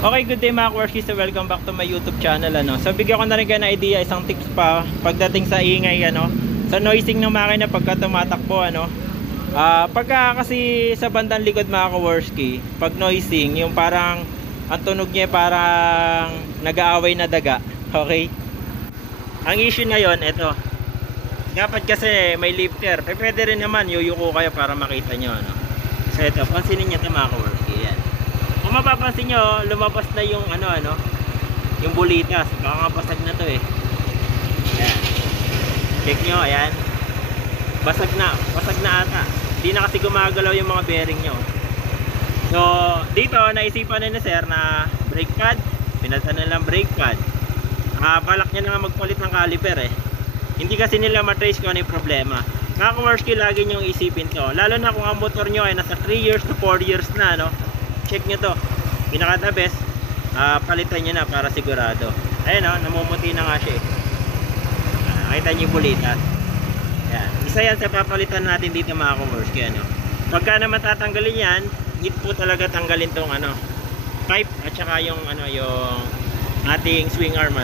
Okay, good day mga Kwarski. So welcome back to my YouTube channel. So bigyan ko na rin kayo ng idea, isang tips pa pagdating sa ingay, sa noising ng makina pagka tumatakbo. Pagka kasi sa bandang likod mga Kwarski, pag noising, yung parang ang tunog niya parang nag-aaway na daga. Okay, ang issue na yon, ito dapat kasi may lifter. Pwede rin naman yuyuko kayo para makita nyo. So ito, pansinin nyo ito mga Kwarski. Yan, kung mapapansin nyo, lumabas na yung yung bulitas. Baka nga basag na to eh. Ayan, check nyo, ayan, basag na ata. Hindi na kasi gumagalaw yung mga bearing nyo. So dito naisipan na ni sir na brake pad, pinalitan na lang brake pad. Balak niya na nga magpalit ng caliper eh. Hindi kasi nila matrace kung ano yung problema. Mga Kwarski, lagi nyong isipin to, lalo na kung ang motor nyo ay nasa 3 years to 4 years na, check nyo to, pinaka the best, palitan nyo na para sigurado. Ayun namumuti na nga siya eh. Nakita nyo yung bulitas. Yan, isa yan sa papalitan natin dito mga Kwarski. Pagka naman tatanggalin yan, need po talaga tanggalin tong pipe at saka yung yung ating swing arm.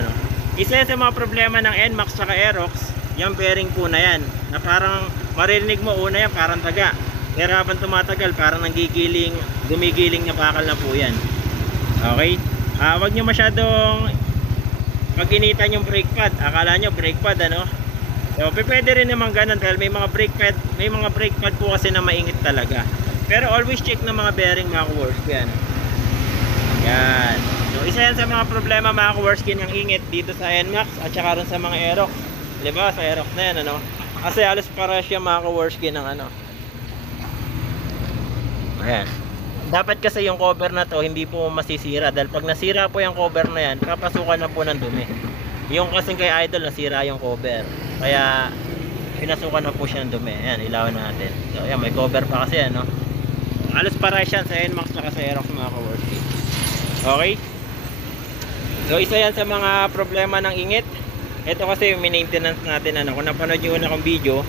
Isa yan sa mga problema ng NMAX at Aerox, yung bearing po na yan, na parang maririnig mo una yan parang taga, pero habang tumatagal parang gumigiling na bakal na po yan. Okay, wag nyo masyadong pag-initan yung brake pad, akala nyo brake pad so pwede rin naman ganun dahil may mga brake pad po kasi na maingit talaga, pero always check ng mga bearing mga Kwarski. Yan, so isa yan sa mga problema mga Kwarski ng ingit dito sa NMAX at saka rin sa mga Aerox. Diba sa Aerox na yan kasi halos para siya mga Kwarski ng ayan, dapat kasi yung cover na to hindi po masisira, dahil pag nasira po yung cover na yan, kapasukan na po ng dumi. Yung kasing kay Idol nasira yung cover, kaya pinasukan na po siya ng dumi. Ayan, ilawan natin. So ayan, may cover pa kasi halos para siya sa NMAX at sa Aerox mga Kwarski. Okay, so isa yan sa mga problema ng ingit. Ito kasi yung maintenance natin kung napanood nyo na akong video,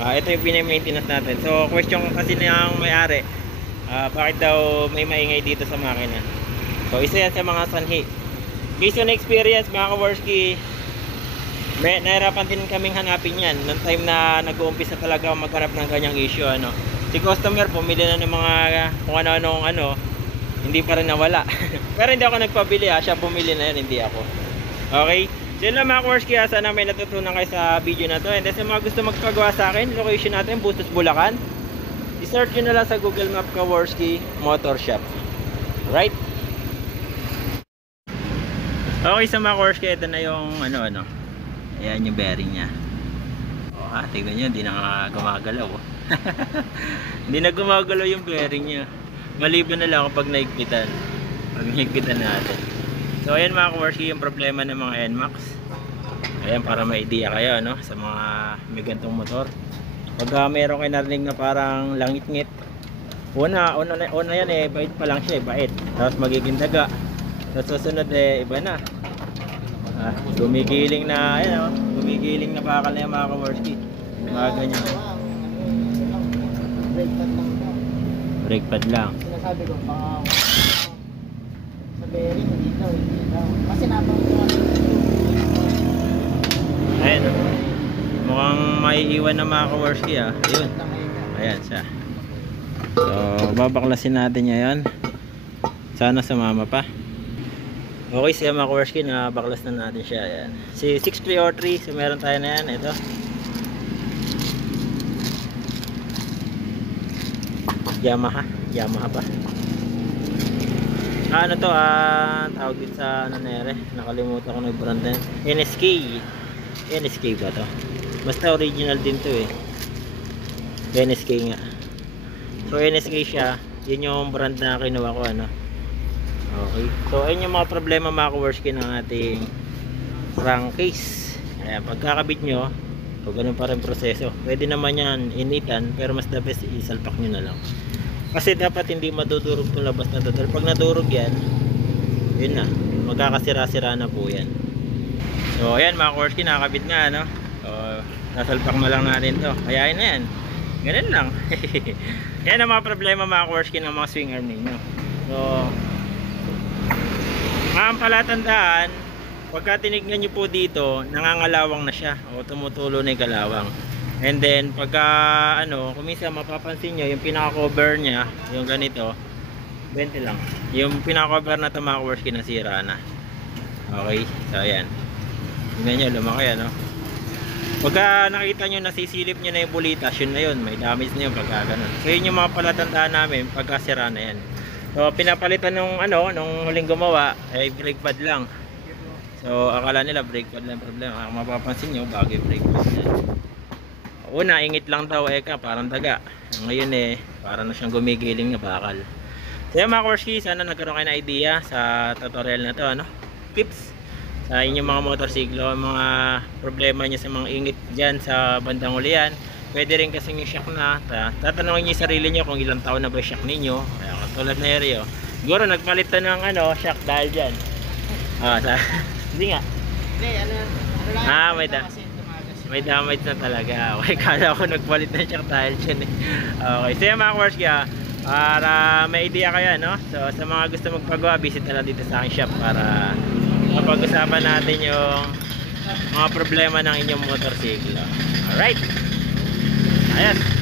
ito yung pinamaintenance natin. So question kasi ng may-ari, bakit daw may maingay dito sa makina. So isa yan sa mga sanhi. Based on experience mga Kwarski, nahirapan din kaming hanapin yan noong time na nag-uumpisa talaga magharap ng ganyang issue. Si customer pumili na ng mga kung ano-anong hindi pa rin nawala. Pero hindi ako nagpabili siya bumili na yan, hindi ako. Okay, so yun lang mga Kwarski, sana may natutunan kayo sa video na to. And then sa mga gusto magpagawa sa akin, location natin Bustos, Bulacan. I-search nyo na lang sa Google Map Kwarski Motor Shop. Right? Okay, sa mga Kwarski, ito na yung ayan yung bearing nya. Tignan nyo, hindi na gumagalaw. Hindi na gumagalaw yung bearing nya, maliban na lang kapag naigpitan. Pag naigpitan natin. So ayan mga Kwarski, yung problema ng mga NMAX. Ayan, para may idea kayo sa mga may gantong motor. Pag meron kayo narinig na parang langit-ngit, una yan bait pa lang siya bait. Tapos magiging daga. Tapos susunod iba na. Gumigiling na, gumigiling na bakal na yung mga Kwarski. Mga ganyan. Brake pad lang. Sinasabi ko, sa bearing dito, kasi ayan mukhang maiiwan na mga Kwarski ayun, ayan siya. So babaklasin natin ngayon, sana sumama pa. Okay, siya mga Kwarski, na baklas na natin siya. Ayan, si 6303, so meron tayo na yan. Ito Yamaha pa. Tawag dito sa nakalimutan ko na yung brand din. NSK ba to? Basta original din to NSK nga. So NSK siya, yun yung brand na kinuha ko. Okay, so ayun yung mga problema mga Kwarski ng ating crankcase. Ayan, pagkakabit nyo, so ganun pa rin proseso. Pwede naman yan initan, pero mas the best isalpak nyo na lang, kasi dapat hindi madudurog itong labas na to. Pag nadurog yan, yun na, magkakasira-sira na po yan. So ayan mga Kwarski, nakakabit nga so nasalpak na lang natin to, kaya na yan, ganun lang. Yan ang mga problema mga Kwarski ng mga swing arm ninyo. So Mga palatandaan, pagka tinignan nyo po dito, nangangalawang na siya o tumutulo na yung kalawang. And then pagka kuminsan mapapansin nyo yung pinaka-cover nya, yung ganito, 20 lang. Yung pinaka-cover na tumakawars kinasira na. Okay, so ayan. Tingnan nyo, lumaki ano. Pagka nakita nyo nasisilip nyo na yung bulitas, yun na yun, may damage na yun pagka ganun. So yun yung mga palatandaan namin pagka sira na yan. So pinapalitan nung huling gumawa ay brake pad lang. So akala nila brake pad lang problema. Kung mapapansin nyo, bago yung brake pad yan. Una, ingit lang daw parang daga. Ngayon para na siyang gumigiling na bakal. So yung mga Kawarski, sana nagkaroon kayo ng idea sa tutorial na to, tips sa inyong mga motorsiklo, mga problema nyo sa mga ingit dyan sa bandang ulian. Pwede rin kasi yung shock na tatanungin nyo yung sarili nyo kung ilang taon na ba yung shock ninyo. Kaya katulad na area, siguro nagpalit na ng shock dahil dyan. Hindi nga. Hindi, ano lang. May damage na talaga. Okay, kala ko nagpalit na shock dahil dyan Okay, so yung mga Kawarski, para may idea kayo, so sa mga gusto magpagawa, visit na lang dito sa aking shop para mapag-usapan natin yung mga problema ng inyong motorsiklo. Alright, ayan.